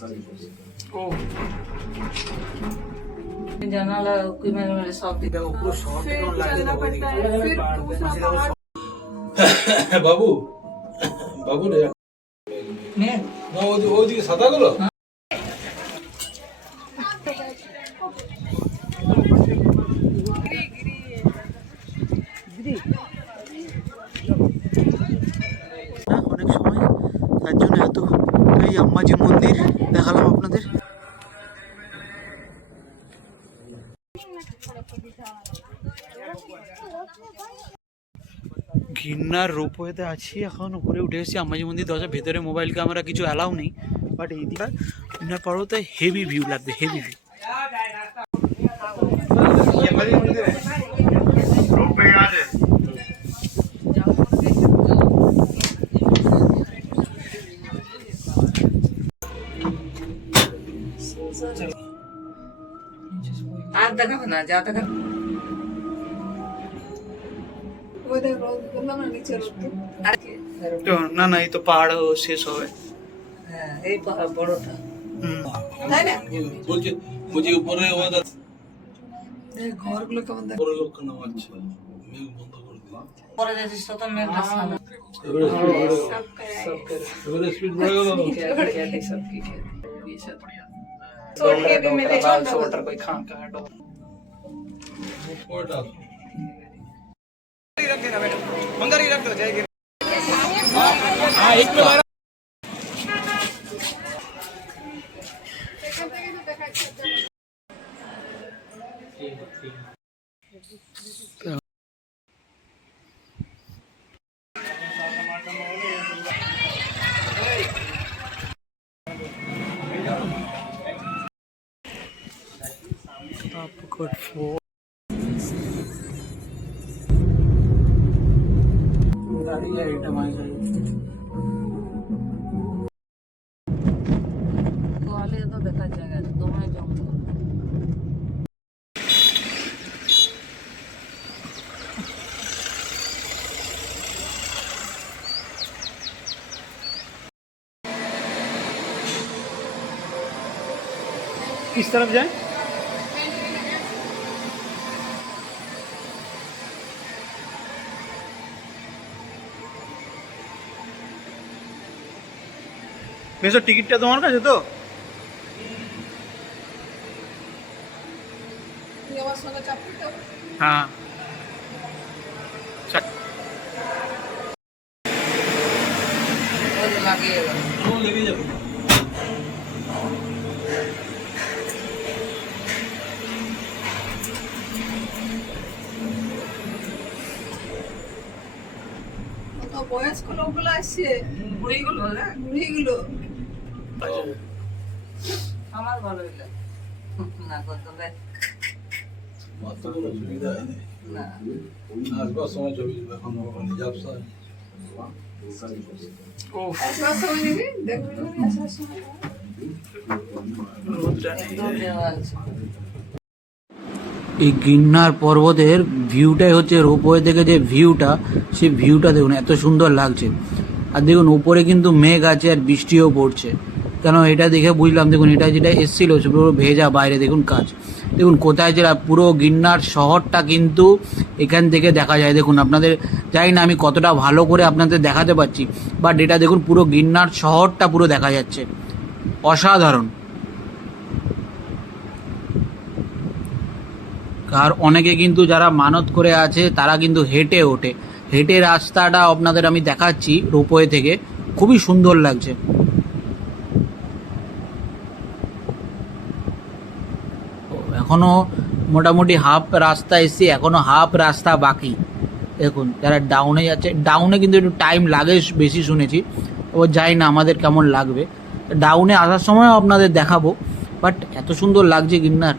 ও জানালা কি মানে সব দিকে পুরো শহর থেকে লাগে না বাবু বাবু রে মেঘ না ওইদিকে সাদাগুলো অনেক সময় তার জন্য এত এই আম্মাজি মন্দির দেখালাম আপনাদের। গিরনার রোপওয়েতে আছি, এখন উপরে উঠে এসেছি আম্মাজি মন্দির দরজা ভেতরে মোবাইল ক্যামেরা কিছু অ্যালাউ নেই, বাট এই দিকে গিরনার পর্বতে হেভি ভিউ লাগবে, হেভি ভিউ। আর দেখাবে না যা দেখাবে না না, এই তো পাহাড় শেষ হবে। হ্যাঁ এই বড়টা তাই না? বলছি বলছি উপরে ওদের এই ঘরগুলো কেমন দেখ উপরে লোক নামাচ্ছে মেঘ বন্ধ করে দিলাম পরে যাচ্ছিস তো মেঘটা সামনে এবারে স্পিড बढ़ गया सब की ये सब छोड़ के भी मेरे शोल्डर कोई खां का हटो कोटा रख देना बेटा, अंदर ही रख दो जाएगी। हां एक पे मारा Good for তোয়ালে তো দেখা জায়গা আছে তোমায় জঙ্গল किस तरफ जाए? মেসো টিকিটটা তোমার কাছে তো? হ্যাঁ লাগিয়ে গেল লেগে যাবে বয়স্ক লোকগুলো আসছে বুড়িগুলো না বুড়িগুলো আমার ভালো হইলো না কত মাত্র কোনো সুবিধা নেই না আসবার সময় ছবি এখন নিজাব স্যার ও আসবার সময় নিবি দেখবি আসার সময় একদম দেওয়া আছে এই গিরনার পর্বতের ভিউটাই হচ্ছে রোপওয়ে থেকে যে ভিউটা, সেই ভিউটা দেখুন এত সুন্দর লাগছে। আর দেখুন উপরে কিন্তু মেঘ আছে আর বৃষ্টিও পড়ছে, কেন এটা দেখে বুঝলাম। দেখুন এটা যেটা এসেছিল সে পুরো ভেজা, বাইরে দেখুন কাজ, দেখুন কোথায় যেটা পুরো গিরনার শহরটা কিন্তু এখান থেকে দেখা যায়। দেখুন আপনাদের জানি না আমি কতটা ভালো করে আপনাদের দেখাতে পারছি, বাট এটা দেখুন পুরো গিরনার শহরটা পুরো দেখা যাচ্ছে, অসাধারণ। আর অনেকে কিন্তু যারা মানত করে আছে তারা কিন্তু হেঁটে ওঠে, হেঁটে রাস্তাটা আপনাদের আমি দেখাচ্ছি রোপওয়ে থেকে, খুবই সুন্দর লাগছে। এখনো মোটামুটি হাফ রাস্তা এসছি, এখনো হাফ রাস্তা বাকি। দেখুন যারা ডাউনে যাচ্ছে, ডাউনে কিন্তু একটু টাইম লাগে বেশি শুনেছি, ও যাই না আমাদের কেমন লাগবে। ডাউনে আসার সময়ও আপনাদের দেখাবো, বাট এত সুন্দর লাগছে গিরনার।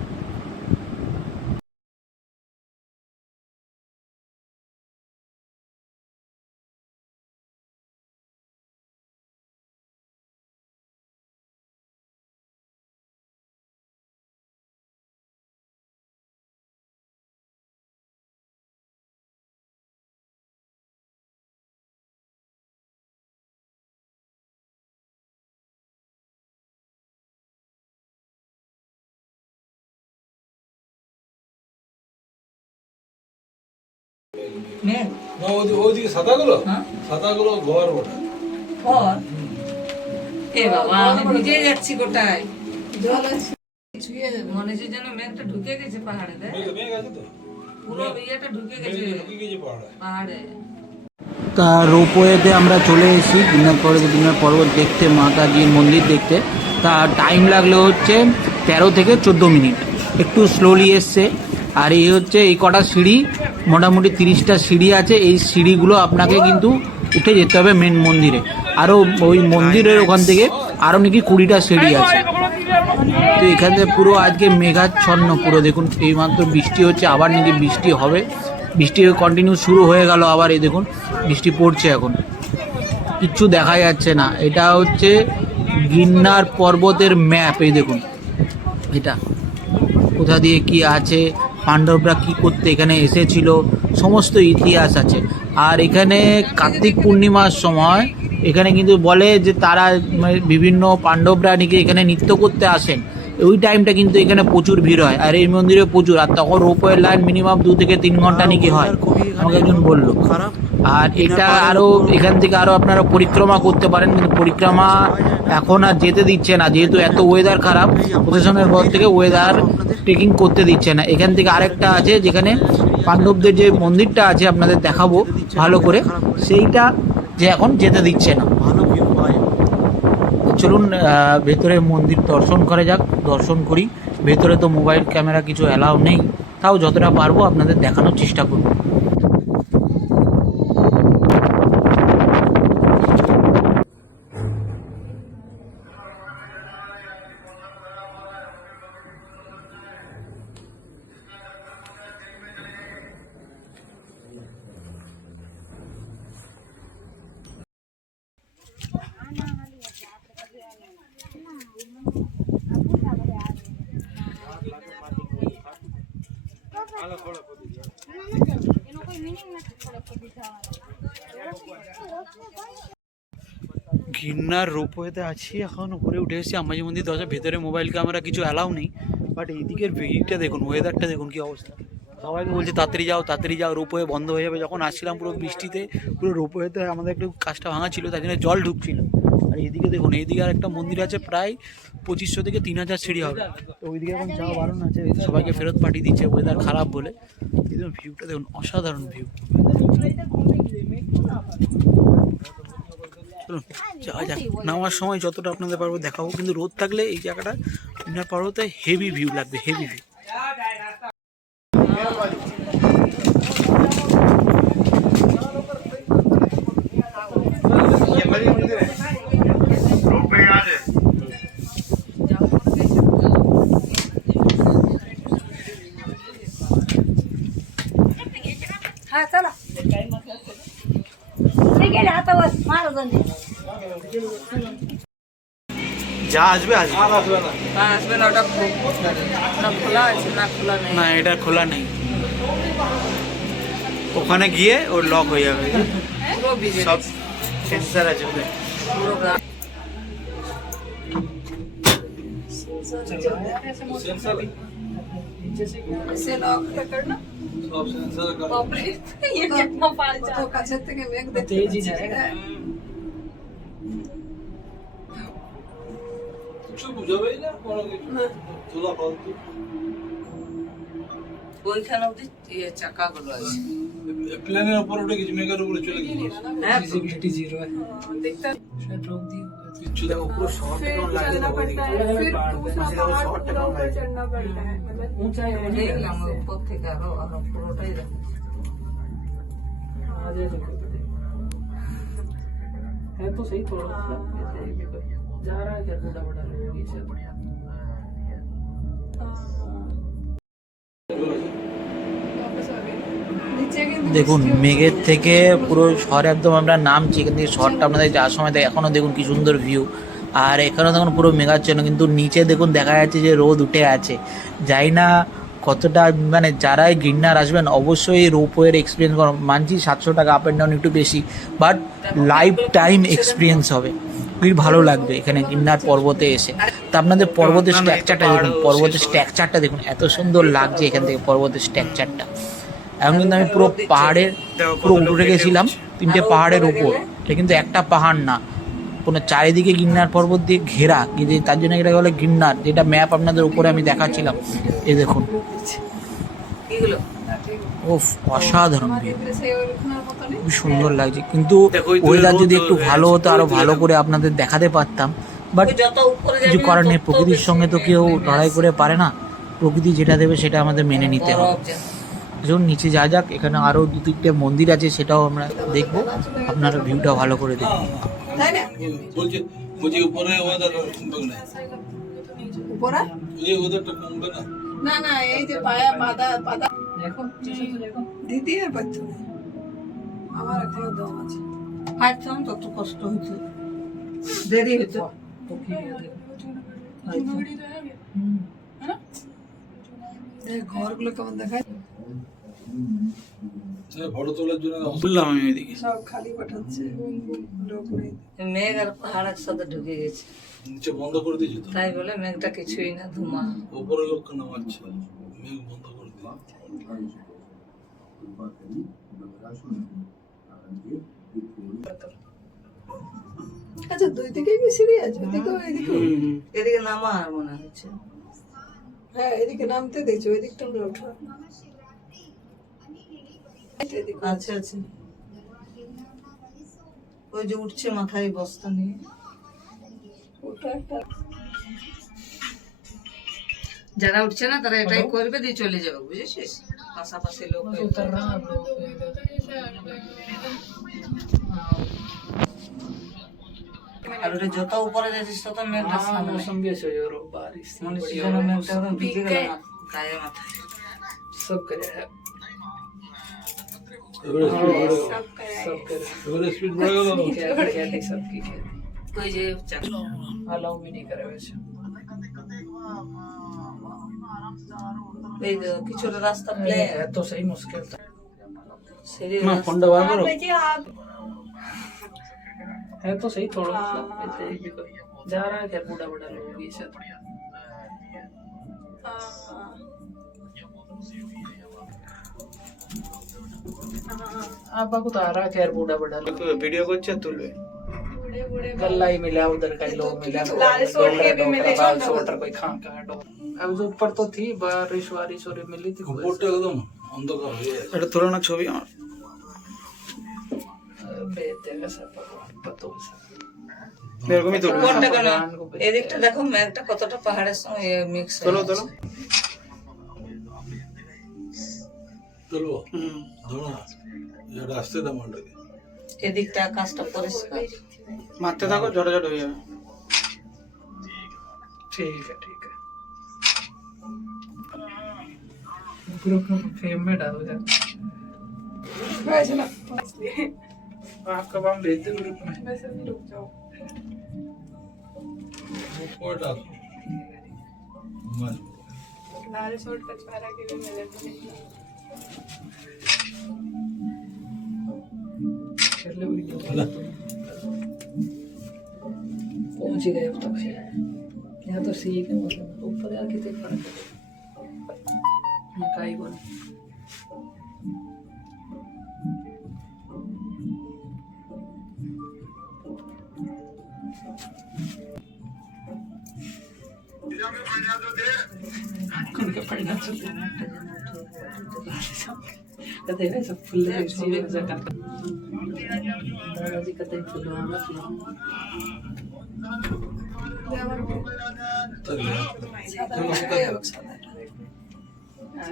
মেঘ না ওইদিকে সাদাগুলো হ্যাঁ সাদাগুলো ঘর ওটা পর এ বাবা আমি ভিজে যাচ্ছি গোটায় জল আছে ছুঁয়ে যাবে মনে হচ্ছে যেন মেঘটা ঢুকে গেছে পাহাড়ে দেখ মেঘ আছে তো পুরো ইয়েটা ঢুকে মেঘ গেছে ঢুকে গেছে পাহাড়ে পাহাড়ে তা রোপওয়েতে আমরা চলে এসেছি গিরনার পর্বত দেখতে, মাতাজির মন্দির দেখতে। তা টাইম লাগলো হচ্ছে 13 থেকে 14 মিনিট, একটু স্লোলি এসছে। আর এই হচ্ছে এই কটা সিঁড়ি, মোটামুটি 30টা সিঁড়ি আছে। এই সিঁড়িগুলো আপনাকে কিন্তু উঠে যেতে হবে মেন মন্দিরে। আরও ওই মন্দিরের ওখান থেকে আরও নাকি 20টা সিঁড়ি আছে। তো এখান থেকে পুরো আজকে মেঘাচ্ছন্ন পুরো দেখুন, এইমাত্র বৃষ্টি হচ্ছে, আবার নাকি বৃষ্টি হবে। বৃষ্টি কন্টিনিউ শুরু হয়ে গেল আবার, এই দেখুন বৃষ্টি পড়ছে, এখন কিচ্ছু দেখা যাচ্ছে না। এটা হচ্ছে গিরনার পর্বতের ম্যাপ, এই দেখুন এটা কোথা দিয়ে কি আছে, পাণ্ডবরা কি করতে এখানে এসেছিল, সমস্ত ইতিহাস আছে। আর এখানে কার্তিক পূর্ণিমার সময় এখানে কিন্তু বলে যে তারা বিভিন্ন পাণ্ডবরা নাকি এখানে নৃত্য করতে আসেন, ওই টাইমটা কিন্তু এখানে প্রচুর ভিড় হয়। আর এই মন্দিরে প্রচুর, আর তখন রোপওয়ের লাইন মিনিমাম 2 থেকে 3 ঘন্টা নাকি হয়, আমাকে একজন বললো। আর এটা আরও এখান থেকে আরও আপনারা পরিক্রমা করতে পারেন, কিন্তু পরিক্রমা এখন আর যেতে দিচ্ছে না, যেহেতু এত ওয়েদার খারাপ। প্রশাসনের পর থেকে ওয়েদার ট্রেকিং করতে দিচ্ছে না। এখান থেকে আরেকটা আছে যেখানে পাণ্ডবদের যে মন্দিরটা আছে আপনাদের দেখাবো ভালো করে, সেইটা যে এখন যেতে দিচ্ছে না। চলুন ভেতরে মন্দির দর্শন করা যাক, দর্শন করি। ভেতরে তো মোবাইল ক্যামেরা কিছু অ্যালাউ নেই, তাও যতটা পারবো আপনাদের দেখানোর চেষ্টা করব। গিরনার রোপওয়েতে আছি, এখন উপরে উঠে এসেছি আম্বাজি মন্দির দরজা। ভেতরে মোবাইল ক্যামেরা কিছু অ্যালাউ নেই, বাট এইদিকের ভিড়টা দেখুন, ওয়েদারটা দেখুন কি অবস্থা। সবাইকে বলছে তাড়াতাড়ি যাও, রোপওয়ে বন্ধ হয়ে যাবে। যখন আসছিলাম পুরো বৃষ্টিতে, পুরো রোপওয়েতে আমাদের একটু কাজটা ভাঙা ছিল, তাই জন্য জল ঢুকছিল। আর এইদিকে দেখুন, এইদিকে আর একটা মন্দির আছে, প্রায় 2500 থেকে 3000 সিঁড়ি হবে। তো ওইদিকে এখন যাওয়া বারণ আছে, সবাইকে ফেরত পাঠিয়ে দিচ্ছে ওয়েদার খারাপ বলে। দেখুন ভিউটা দেখুন, অসাধারণ ভিউ। চলুন যাওয়া যাক, নামার সময় যতটা আপনাদের পারবো দেখাবো, কিন্তু রোদ থাকলে এই জায়গাটা গিরনার পর্বতে হেভি ভিউ লাগবে, হেভি ভিউ। হ্যাঁ চলো ঠিক আছে হাতে মারো জন্য যা আসবে আসবে, আর আসবে না আসবে না, ওটা খোলা আছে না, খোলা নেই। না এটা খোলা নেই, ওখানে গিয়ে ওর লক হয়ে যাবে। পুরো ভিজে সব গেছে, সেন্সার আছে ওদের। পুরো গ্রাম। সেন্সার সে লক করনা সব সেন্সার कर বাপরে ये कितना पाल जा तो কাছে থেকে মেঘ দেখতে তেজি जाएगा কিছু বুঝাবেই না কোনো কিছু তোলা ফালতু। ওইখানে অব্দি চাকাগুলো আছে। প্লেনের উপর উঠে গেছি, মেঘের উপরে চলে গেছি। হ্যাঁ তো। देखता কিচ্ছু দেখো পুরো শহর फिर কেমন লাগে चलना দেখো पड़ता ওইদিকে। है फिर दूसरा पहाड़ पूरा ऊपर चढ़ना पड़ता है मतलब ऊंचाई দেখলাম উপর থেকে আরো আরো পুরোটাই দেখো। है तो सही थोड़ा सा जा रहा है क्या बड़ा बड़ा नीचे नीचे के দেখুন মেঘের থেকে পুরো শহর একদম আমরা নামছি, এখান থেকে শহরটা আপনাদের যাওয়ার সময় এখনো দেখুন কি সুন্দর ভিউ। আর এখানেও দেখুন পুরো মেঘাচ্ছন্ন, কিন্তু নিচে দেখুন দেখা যাচ্ছে যে রোদ উঠে আছে। যাই না কতটা, মানে যারাই গিরনার আসবেন অবশ্যই রোপওয়ের এক্সপিরিয়েন্স করুন। মানছি 700 টাকা আপ অ্যান্ড ডাউন একটু বেশি, বাট লাইফ টাইম এক্সপিরিয়েন্স হবে, খুবই ভালো লাগবে এখানে গিরনার পর্বতে এসে। তা আপনাদের পর্বতের স্ট্রাকচারটা দেখুন, পর্বতের স্ট্রাকচারটা দেখুন, এত সুন্দর লাগছে এখান থেকে পর্বতের স্ট্রাকচারটা। এখন কিন্তু আমি পুরো পাহাড়ের পুরো উঠে গেছিলাম, 3টে পাহাড়ের উপর। এটা কিন্তু একটা পাহাড় না, কোনো চারিদিকে গিরনার পর্বত দিয়ে ঘেরা, কিন্তু তার জন্য এটা বলে গিরনার, যেটা ম্যাপ আপনাদের উপরে আমি দেখাচ্ছিলাম। এই দেখুন, এগুলো ওফ অসাধারণ view। সেই ওইখানের মতনই খুবই সুন্দর লাগছে, কিন্তু ওয়েদার যদি একটু ভালো হতো আরো ভালো করে আপনাদের দেখাতে পারতাম, বাট ওই যত উপরে কিছু যাবি করার নেই। তত প্রকৃতির বেশি সঙ্গে তো কেউ নেমে লড়াই আসে। করে পারে না, প্রকৃতি যেটা দেবে সেটা আমাদের মেনে নিতে হবে। বরফ যেন। যখন নিচে যা যাক, এখানে আরো 2-3টে মন্দির আছে, সেটাও আমরা দেখবো। আপনারা ভিউটা ভালো করে দেখুন। তাই না বলছি উপরে ওদের কমবে না, উপরে এই ওদেরটা কমবে না। না না এই যে পায়া পাদা পাদা देखो जैसे तो देखो দিদি আর বাচ্চা আমার এখনো দম আছে হাঁটতাম তত কষ্ট হতো, দেরি হতো। तो की है এই ঘরগুলো কেমন দেখায় ফটো তোলার জন্য বললাম আমি এদিকে সব খালি পাঠাচ্ছে লোক নেই মেঘ আর পাহাড় একসাথে ঢুকে গেছে, নিচে বন্ধ করে দিয়েছে তো, তাই বলে মেঘটা কিছুই না, ধুমা। উপরে লোক নামাচ্ছে, মেঘ বন্ধ করে দিয়েছে। আচ্ছা দুই দিকে কি সিঁড়ি আছে ওইদিকেও এইদিকেও এদিকে নামা আর মনে হচ্ছে। হ্যাঁ এদিকে নামতে দিয়েছে ওই দিকটা আমরা ওঠা এদিকে আচ্ছা আচ্ছা, ওই যে উঠছে মাথায় বস্তা নিয়ে। ওটা একটা যারা উঠছে না তারা এটাই করবে, দিয়ে চলে যাবে, বুঝেছিস? পাশাপাশি লোক হয়ে। उतर रहा ब्रो আর ওটা যত উপরে যাচ্ছিস তত মেঘটা हाँ সামনে। मौसम भी ऐसे हो रहा बारिश थी মনে হচ্ছে बढ़िया যেন हो रहा মেঘটা मौसम। একদম ভিজে গেল না গায়ে মাথায়। सब करे है এবারে सब करे এবারে স্পিড বেড়ে গেল। खेती सबकी खेती ওই যে চাকরি अलाउ भी नहीं करे वैसे এই যে কিছুটা রাস্তা প্লে है तो सही मुश्किल था সিঁড়ি না ফোনটা বার করো। है तो सही थोड़ा ऐसे ही भी कोई जा रहा है क्या बूढ़ा बूढ़ा लोग ये सब आपको तो आ रहा है खैर बूढ़ा बूढ़ा लोग ভিডিও করছে তুলবে। गल्ला ही मिला उधर का ही लोग मिला लाल सोट के भी मिले, बाल सोटर कोई खां का अब जो ऊपर तो थी बारिश वारिश और मिली थी উপরটা একদম অন্ধকার হয়ে আছে। এটা তোলো না ছবি আমার। बेतेगा सब भगवान पतो सब এরকমই তোলো। কোনটা কেন এদিকটা দেখো মেঘটা কতটা পাহাড়ের সঙ্গে মিক্স হয়ে তোলো গেছে। তোলো। চলবো ধরো না, এটা আসতে দাম ওটাকে। এদিকটা আকাশটা পরিষ্কার। মারতে থাকো, জট জট হয়ে যাবে। ठीक है ग्रुप फेम में डालो जा হয়েছে না आपका काम भेज दो ग्रुप में উপরটা আসো। ঘুমায়। लाल सोट 15 के भी मिले कर लो वीडियो पहुंच ही गए अब तक से यहाँ तो सीख है मतलब ऊपर आके देख फर्क है काई बोल उनका पढ़ना चलता है कहते हैं सब फुल छवि मजा करता दादाजी कहते हैं फुल मत लो চল গিয়া।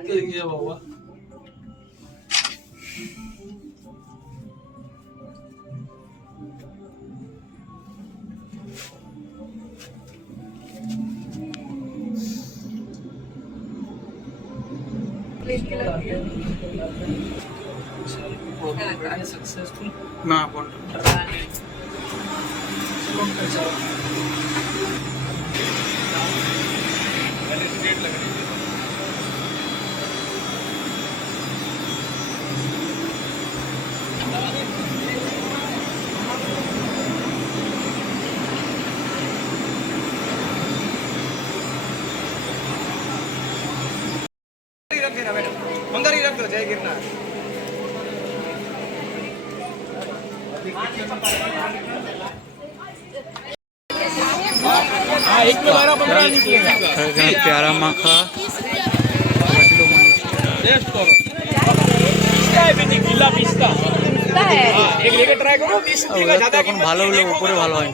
চল গিয়া বাবা। सक्सेसफुल না ফোনটা अंदर ही रख दो जय गिरनार। এখানে পেয়ারা মাখা এখন ভালো হলো, উপরে ভালো হয়নি।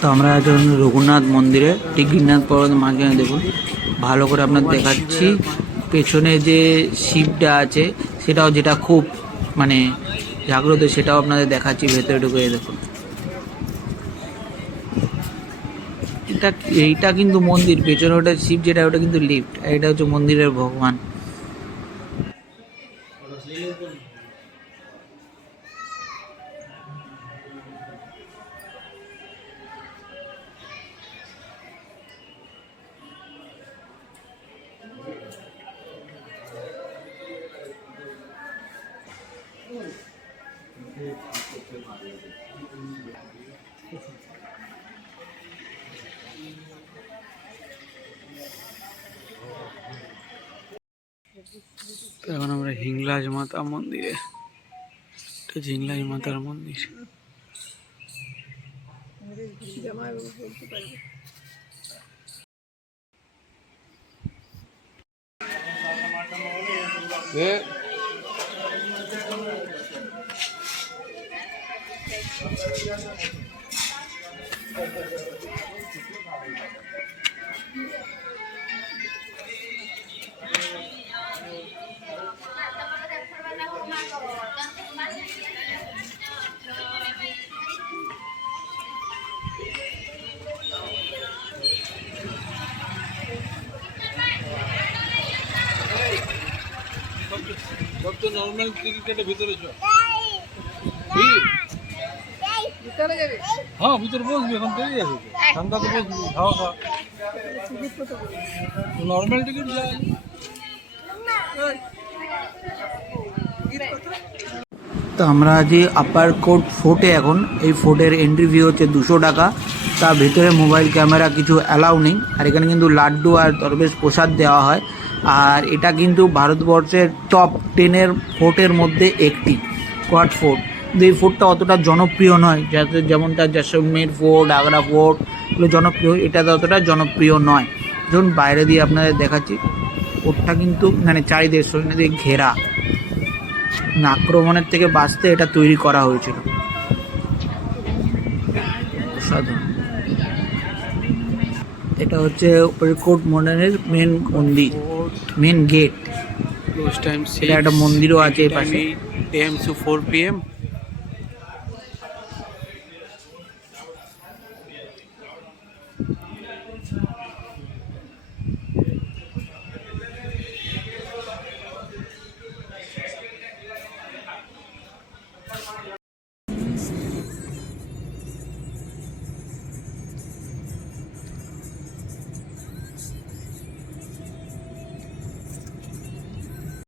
তো আমরা এখন রঘুনাথ মন্দিরে, ঠিক গিরনাথ পর্বতের মাঝখানে দেখুন, ভালো করে আপনার দেখাচ্ছি। পেছনে যে শিবটা আছে সেটাও, যেটা খুব মানে জাগ্রত, সেটাও আপনাদের দেখাচ্ছি। ভেতরে ঢুকে দেখুন, এইটা কিন্তু মন্দির। পেছনে ওটা শিব, যেটা ওটা কিন্তু লিফট, আর এটা হচ্ছে মন্দিরের ভগবান। তো এখন আমরা হিংলাজ মাতা মন্দিরে, এটা হচ্ছে হিংলাজ মাতার মন্দির। নর্মাল টিকিট কেটে ভিতরে চল। ভিতরে যাবে? হ্যাঁ ভিতরে বসবি, এখন তৈরি আছে ঠান্ডাতে বসবি, খাওয়া খা। নর্মাল টিকিট যায়। তো আমরা আজ আপার কোর্ট ফোর্টে, এখন এই ফোর্টের এন্ট্রি ফি হচ্ছে 200 টাকা। তার ভেতরে মোবাইল ক্যামেরা কিছু অ্যালাউ নেই। আর এখানে কিন্তু লাড্ডু আর দরবেশ প্রসাদ দেওয়া হয়। আর এটা কিন্তু ভারতবর্ষের টপ 10 ফোর্টের মধ্যে একটি কোয়ার্ট ফোর্ট। কিন্তু এই ফোর্টটা অতটা জনপ্রিয় নয়, যাতে যেমনটা জৈসলমের ফোর্ট, আগ্রা ফোর্ট এগুলো জনপ্রিয়, এটা অতটা জনপ্রিয় নয়। যখন বাইরে দিয়ে আপনাদের দেখাচ্ছি, ফোর্টটা কিন্তু মানে চারিদিকে সৈন্য দিয়ে ঘেরা। আক্রমণের থেকে বাঁচতে এটা তৈরি করা হয়েছিল। অসাধারণ। এটা হচ্ছে উপরকোট মন্দিরের মেন মন্দির, মেন গেট। এটা একটা মন্দিরও আছে এই পাশে। 10 to 4 p.m.